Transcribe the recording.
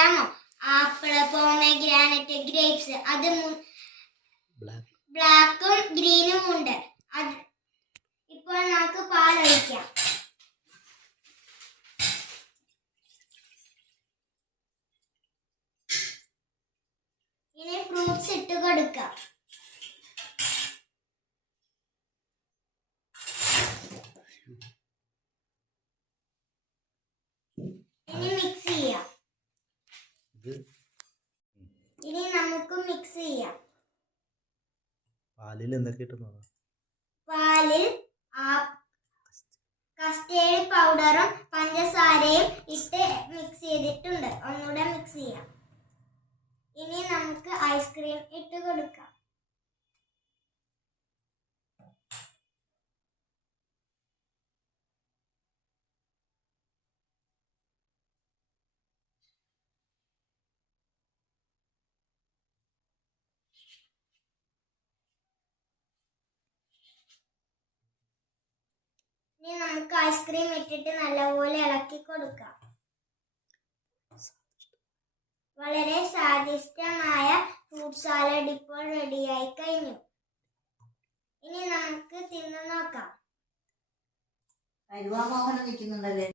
അറിയാമോ? Apple, pomegranate, grapes. അത് ബ്ലാക്കും ഗ്രീനും ഉണ്ട്. അത് ഇപ്പോൾ നമുക്ക് പാലൊഴിക്കാം. ഇനി ഫ്രൂട്ട്സ് ഇട്ട് കൊടുക്കാം. ഇനി മിക്സ് ചെയ്യാം. ഇനി നമുക്ക് മിക്സ് ചെയ്യാം. പാലിൽ എന്തൊക്കെ ഇട്ടുന്നതാ? പാലിൽ കസ്റ്റേർഡ് പൗഡറും പഞ്ചസാരയും ഇട്ട് മിക്സ് ചെയ്തിട്ടുണ്ട്. ഒന്നുകൂടെ മിക്സ് ചെയ്യാം. ഇനി നമുക്ക് ഐസ്ക്രീം ഇട്ട് കൊടുക്കാം. ഇനി നമുക്ക് ഐസ്ക്രീം ഇട്ടിട്ട് നല്ലപോലെ ഇളക്കി കൊടുക്കാം. വളരെ സ്വാദിഷ്ടമായ ഫ്രൂട്ട് സാലഡ് ഇപ്പോൾ റെഡിയായി കഴിഞ്ഞു. ഇനി നമുക്ക് തിന്നു നോക്കാം. മോഹനം നിൽക്കുന്നുണ്ടല്ലേ?